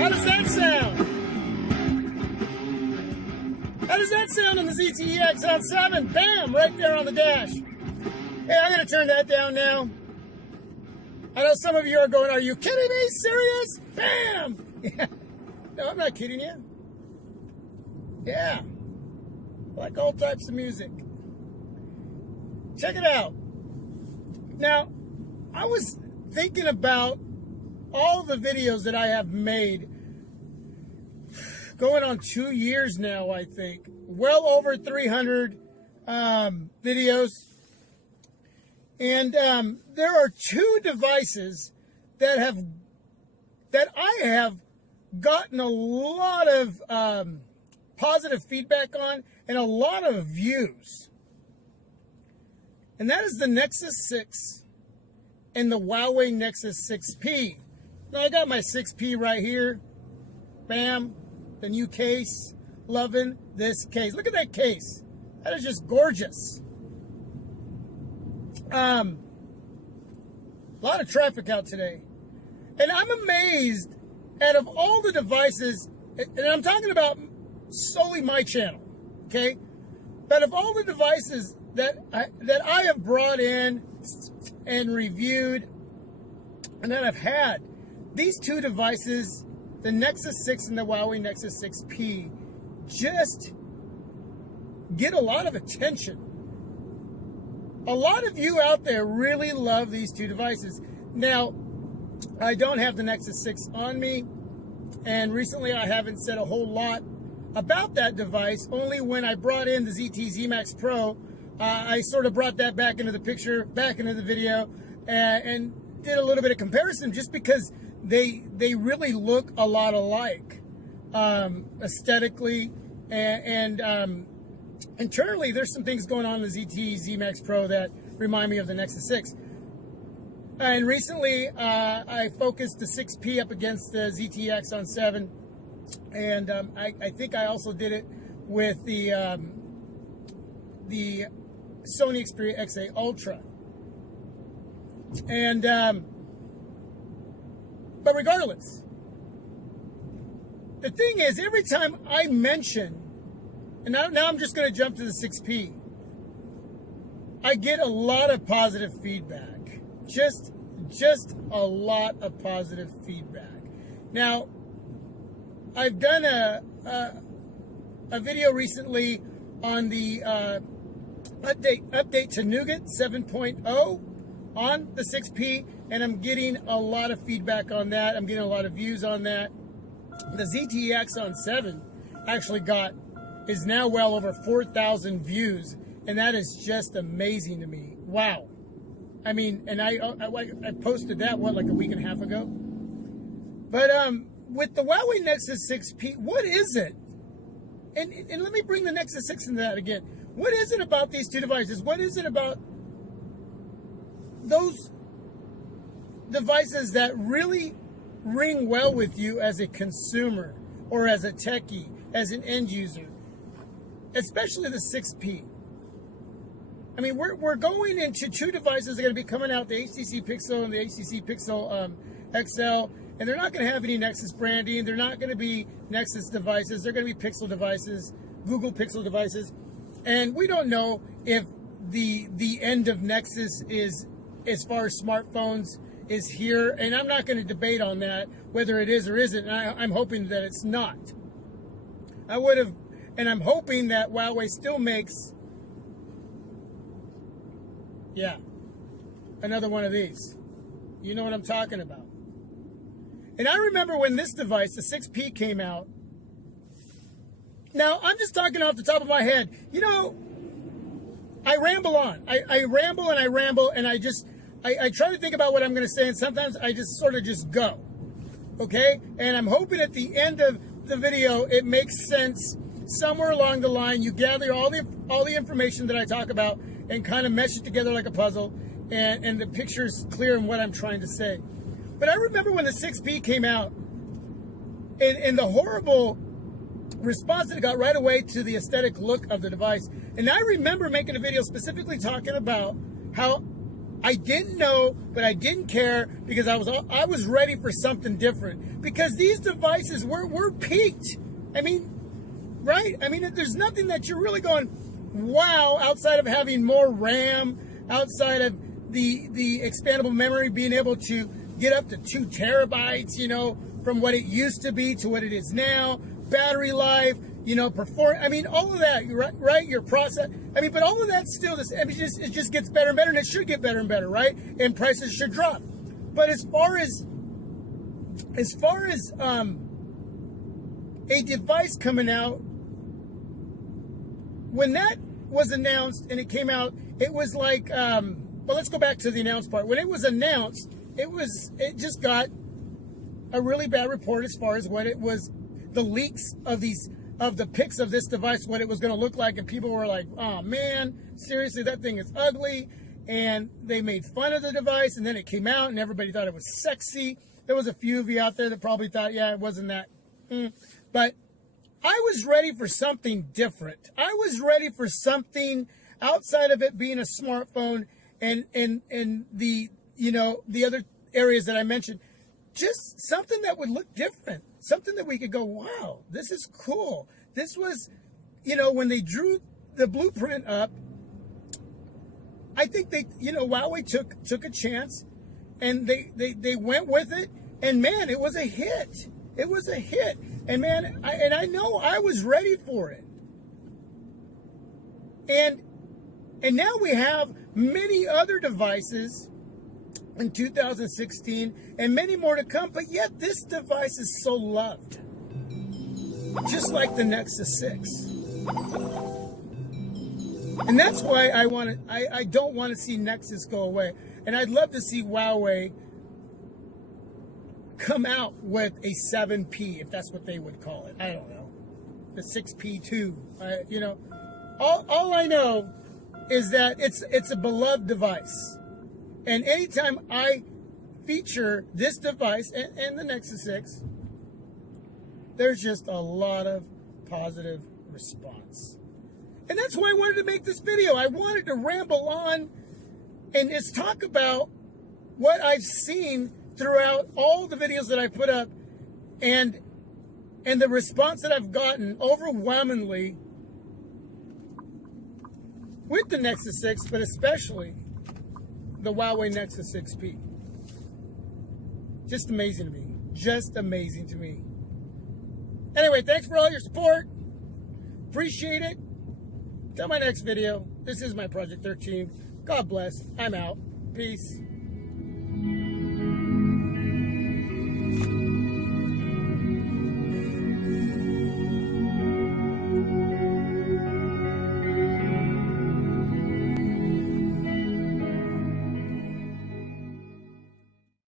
How does that sound? How does that sound on the ZTEX on 7? Bam! Right there on the dash. Hey, I'm going to turn that down now. I know some of you are going, are you kidding me? Serious? Bam! Yeah. No, I'm not kidding you. Yeah. I like all types of music. Check it out. Now, I was thinking about all the videos that I have made, going on 2 years now, I think. Well over 300 videos. And there are 2 devices that I have gotten a lot of positive feedback on and a lot of views. And that is the Nexus 6 and the Huawei Nexus 6P. Now I got my 6P right here. Bam. The new case. Loving this case. Look at that case. That is just gorgeous. A lot of traffic out today. And I'm amazed, out of all the devices, and I'm talking about solely my channel, okay? But of all the devices that I have brought in and reviewed and that I've had, these 2 devices, the Nexus 6 and the Huawei Nexus 6P, just get a lot of attention. A lot of you out there really love these 2 devices. Now, I don't have the Nexus 6 on me, and recently I haven't said a whole lot about that device. Only when I brought in the ZT Z-Max Pro, I sort of brought that back into the picture, back into the video, and did a little bit of comparison, just because they really look a lot alike aesthetically, and internally, there's some things going on in the ZT Z-Max Pro that remind me of the Nexus 6. And recently, I focused the 6P up against the ZTX on 7. And I think I also did it with the Sony Xperia XA Ultra. And, but regardless, the thing is, every time I mention, and now I'm just going to jump to the 6P, I get a lot of positive feedback. Just a lot of positive feedback. Now, I've done a video recently on the update to Nougat 7.0 on the 6P, and I'm getting a lot of feedback on that. I'm getting a lot of views on that. The ZTX on 7 actually is now well over 4,000 views, and that is just amazing to me. Wow. I mean, and I posted that, what, like a week and a half ago? But with the Huawei Nexus 6P, what is it? And let me bring the Nexus 6 into that again. What is it about these 2 devices? What is it about those devices that really ring well with you as a consumer or as a techie, as an end user? Especially the 6P. I mean, we're going into 2 devices that are going to be coming out, the HTC Pixel and the HTC Pixel XL, and they're not going to have any Nexus branding. They're not going to be Nexus devices. They're going to be Pixel devices, Google Pixel devices. And we don't know if the end of Nexus is, as far as smartphones, is here. And I'm not going to debate on that, whether it is or isn't. And I'm hoping that it's not. And I'm hoping that Huawei still makes, yeah, another one of these. You know what I'm talking about. And I remember when this device, the 6P, came out. Now, I'm just talking off the top of my head. You know, I ramble on. I ramble and I ramble, and I try to think about what I'm going to say, and sometimes I just sort of just go. Okay? And I'm hoping at the end of the video it makes sense. Somewhere along the line, you gather all the information that I talk about and kind of mesh it together like a puzzle, and the picture's clear in what I'm trying to say. But I remember when the 6P came out, and the horrible response that it got right away to the aesthetic look of the device. And I remember making a video specifically talking about how I didn't know, but I didn't care because I was ready for something different. Because these devices were peaked. I mean, right? I mean, there's nothing that you're really going, wow, outside of having more RAM, outside of the expandable memory, being able to get up to 2 terabytes, you know, from what it used to be to what it is now, battery life, you know, I mean, all of that, right? Your process. I mean, but all of that still, it just gets better and better, and it should get better and better, right? And prices should drop. But as far as a device coming out, when that was announced and it came out, it was like, well, let's go back to the announced part. When it was announced, it just got a really bad report as far as what it was, the leaks of the pics of this device, what it was going to look like, and people were like, oh man, seriously, that thing is ugly, and they made fun of the device, and then it came out, and everybody thought it was sexy. There was a few of you out there that probably thought, yeah, it wasn't that, but I was ready for something different. I was ready for something outside of it being a smartphone and the, you know, the other areas that I mentioned, just something that would look different. Something that we could go, wow, this is cool. This was, you know, when they drew the blueprint up, I think they, you know, Huawei took a chance, and they went with it, and man, it was a hit. It was a hit, and man, I know I was ready for it, and now we have many other devices in 2016, and many more to come, but yet this device is so loved. Just like the Nexus 6. And that's why I don't want to see Nexus go away. And I'd love to see Huawei come out with a 7P, if that's what they would call it. I don't know. The 6P2. You know, all I know is that it's a beloved device. And anytime I feature this device and the Nexus 6, there's just a lot of positive response. And that's why I wanted to make this video. I wanted to ramble on and just talk about what I've seen throughout all the videos that I put up, and the response that I've gotten overwhelmingly with the Nexus 6, but especially the Huawei Nexus 6P. Just amazing to me. Just amazing to me. Anyway, thanks for all your support. Appreciate it. Till my next video. This is my Project 13. God bless. I'm out. Peace.